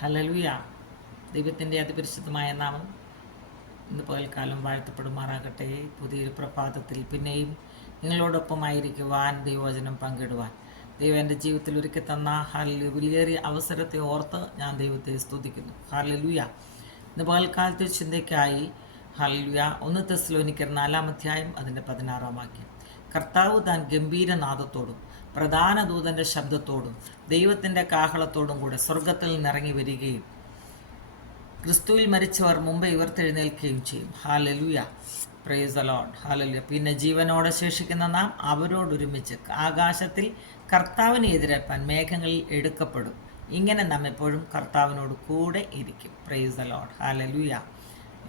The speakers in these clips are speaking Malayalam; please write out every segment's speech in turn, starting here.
ഹലലുയ ദൈവത്തിന്റെ അതിപരിശുദ്ധമായ നാമം ഇന്ന് പകൽക്കാലം വാഴ്ത്തപ്പെടുമാറാകട്ടെ. പുതിയൊരു പ്രഭാതത്തിൽ പിന്നെയും നിങ്ങളോടൊപ്പമായിരിക്കുവാൻ ദൈവവചനം പങ്കിടുവാൻ. ദൈവം എന്റെ ജീവിതത്തിൽ ഒരുക്കി തന്ന ഹലലു വിലയേറിയ അവസരത്തെ ഓർത്ത് ഞാൻ ദൈവത്തെ സ്തുതിക്കുന്നു. ഹലലുയ ഇന്ന് പകൽക്കാലത്തെ ചിന്തയ്ക്കായി ഹലലുയ ഒന്ന് തെസ്ലോനിക്കർ നാലാം അധ്യായം അതിന്റെ പതിനാറാം വാക്യം. കർത്താവ് താൻ ഗംഭീരനാദത്തോടും പ്രധാന ദൂതന്റെ ശബ്ദത്തോടും ദൈവത്തിന്റെ കാഹളത്തോടും കൂടെ സ്വർഗത്തിൽ നിന്നിറങ്ങി വരികയും ക്രിസ്തുവിൽ മരിച്ചവർ മുമ്പ് ഉയർത്തെഴുന്നേൽക്കുകയും ചെയ്യും. ഹാലലുയ പ്രേസ് അലോഡ് ഹാലലുയ പിന്നെ ജീവനോടെ ശേഷിക്കുന്ന നാം അവരോടൊരുമിച്ച് ആകാശത്തിൽ കർത്താവിനെ എതിരേപ്പാൻ മേഘങ്ങളിൽ എടുക്കപ്പെടും. ഇങ്ങനെ നാം എപ്പോഴും കർത്താവിനോട് കൂടെ ഇരിക്കും. പ്രേസ് അലോഡ് ഹാലലുയ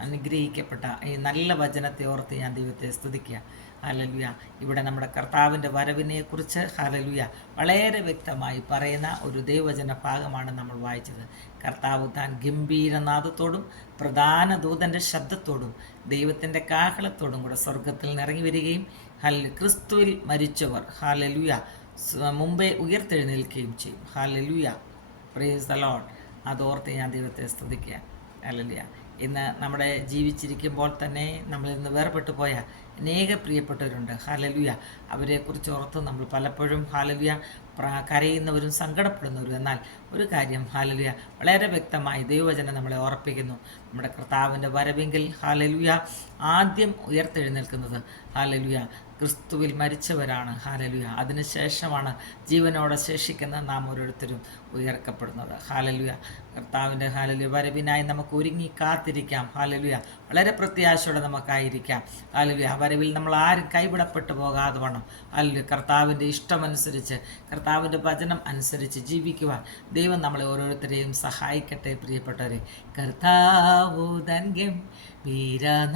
അനുഗ്രഹിക്കപ്പെട്ട ഈ നല്ല വചനത്തെ ഓർത്ത് ഞാൻ ദൈവത്തെ സ്തുതിക്കുക. ഹാലലുയ ഇവിടെ നമ്മുടെ കർത്താവിന്റെ വരവിനെക്കുറിച്ച് ഹാലലുയ വളരെ വ്യക്തമായി പറയുന്ന ഒരു ദൈവവചന ഭാഗമാണ് നമ്മൾ വായിച്ചത്. കർത്താവ് താൻ ഗംഭീരനാഥത്തോടും പ്രധാന ദൂതന്റെ ശബ്ദത്തോടും ദൈവത്തിന്റെ കാഹളത്തോടും കൂടെ സ്വർഗത്തിൽ നിറങ്ങി വരികയും ഹൽ ക്രിസ്തുവിൽ മരിച്ചവർ ഹാലലുയ മുമ്പേ ഉയർത്തെഴുന്നേൽക്കുകയും ചെയ്യും. ഹാലലുയ പ്രേസ് ദ ലോഡ് അതോർത്ത് ഞാൻ ദൈവത്തെ സ്തുതിക്കുക. അല്ലല്ല ഇന്ന് നമ്മുടെ ജീവിച്ചിരിക്കുമ്പോൾ തന്നെ നമ്മൾ ഇന്ന് വേർപെട്ടു പോയ അനേക പ്രിയപ്പെട്ടവരുണ്ട്. ഹാലലുയ അവരെക്കുറിച്ച് ഓർത്ത് നമ്മൾ പലപ്പോഴും ഹാലലുയ കരയുന്നവരും സങ്കടപ്പെടുന്നവരും. എന്നാൽ ഒരു കാര്യം ഹാലലുയ വളരെ വ്യക്തമായി ദൈവവചനം നമ്മളെ ഓർപ്പിക്കുന്നു നമ്മുടെ കർത്താവിന്റെ വരവെങ്കിൽ ഹാലലുയ ആദ്യം ഉയർത്തെഴുന്നേൽക്കുന്നത്. ഹാലലുയ ക്രിസ്തുവിൽ മരിച്ചവരാണ്. ഹാലലുയ അതിനുശേഷമാണ് ജീവനോടെ ശേഷിക്കുന്ന നാം ഓരോരുത്തരും ഉയർക്കപ്പെടുന്നത്. ഹാലലുയ കർത്താവിന്റെ ഹാലലുയ വരവിനായി നമുക്ക് ഒരുങ്ങി കാത്തിരിക്കാം. ഹാലലുയ വളരെ പ്രത്യാശയോടെ നമുക്കായിരിക്കാം. ഹാലലുയ വരവിൽ നമ്മൾ ആരും കൈവിടപ്പെട്ടു പോകാതെ വേണം. ഹാലലുയ കർത്താവിന്റെ ഇഷ്ടമനുസരിച്ച് കർത്താവിന്റെ വചനം അനുസരിച്ച് ജീവിക്കുവാൻ ദൈവം നമ്മളെ ഓരോരുത്തരെയും സഹായിക്കട്ടെ പ്രിയപ്പെട്ടവരെ. കർത്താവൂതൻഗ്യം വീരനാഥത്തോടും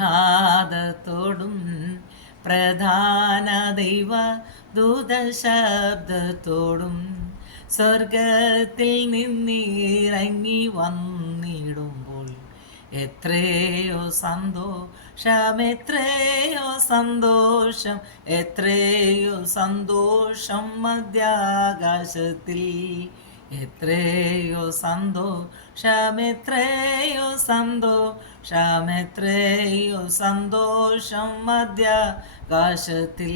പ്രധാന ദൈവ ദൂതശബ്ദത്തോടും സ്വർഗത്തിൽ നിന്നിറങ്ങി വന്നിടുമ്പോൾ എത്രയോ സന്തോഷം എത്രയോ സന്തോഷം എത്രയോ സന്തോഷം മധ്യാകാശത്തിൽ. എത്രയോ സന്തോ ക്ഷമെത്രയോ സന്തോ ക്ഷമെത്രയോ സന്തോഷം മധ്യാകാശത്തിൽ.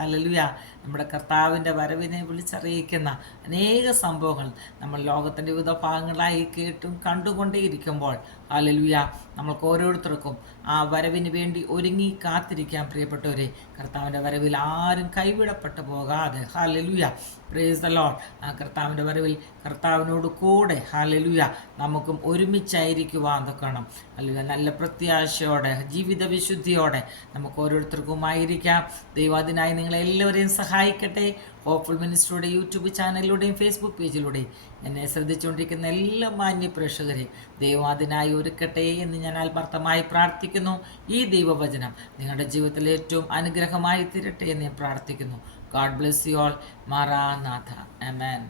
ഹല്ലേലൂയ. നമ്മുടെ കർത്താവിന്റെ വരവിനെ വിളിച്ചറിയിക്കുന്ന അനേക സംഭവങ്ങൾ നമ്മൾ ലോകത്തിന്റെ വിവിധ ഭാഗങ്ങളായി കേട്ടും കണ്ടുകൊണ്ടേയിരിക്കുമ്പോൾ ഹല്ലേലൂയ നമ്മൾക്ക് ഓരോരുത്തർക്കും ആ വരവിന് വേണ്ടി ഒരുങ്ങി കാത്തിരിക്കാൻ പ്രിയപ്പെട്ടവരെ കർത്താവിന്റെ വരവിൽ ആരും കൈവിടപ്പെട്ടു പോകാതെ ഹാലലുയ പ്രേസ് ദ ലോഡ് ആ കർത്താവിന്റെ വരവിൽ കർത്താവിനോട് കൂടെ ഹാലലുയ നമുക്കും ഒരുമിച്ചായിരിക്കുവാൻ തൊക്കണം അല്ലെങ്കിൽ നല്ല പ്രത്യാശയോടെ ജീവിത വിശുദ്ധിയോടെ നമുക്ക് ഓരോരുത്തർക്കുമായിരിക്കാം. ദൈവം അതിനായി നിങ്ങളെല്ലാവരെയും സഹായിക്കട്ടെ. ഹോപ്പ്ഫുൾ മിനിസ്റ്ററുടെ യൂട്യൂബ് ചാനലിലൂടെയും ഫേസ്ബുക്ക് പേജിലൂടെയും എന്നെ ശ്രദ്ധിച്ചുകൊണ്ടിരിക്കുന്ന എല്ലാ മാന്യ പ്രേക്ഷകരെയും ദൈവം അതിനായി ഒരുക്കട്ടെ എന്ന് ഞാൻ ആത്മാർത്ഥമായി പ്രാർത്ഥിക്കുന്നു. ഈ ദൈവവചനം നിങ്ങളുടെ ജീവിതത്തിൽ ഏറ്റവും അനുഗ്രഹമായി തീരട്ടെ എന്ന് ഞാൻ പ്രാർത്ഥിക്കുന്നു. ഗാഡ് ബ്ലെസ് യു ഓൾ മാറാനാഥ. അമേൻ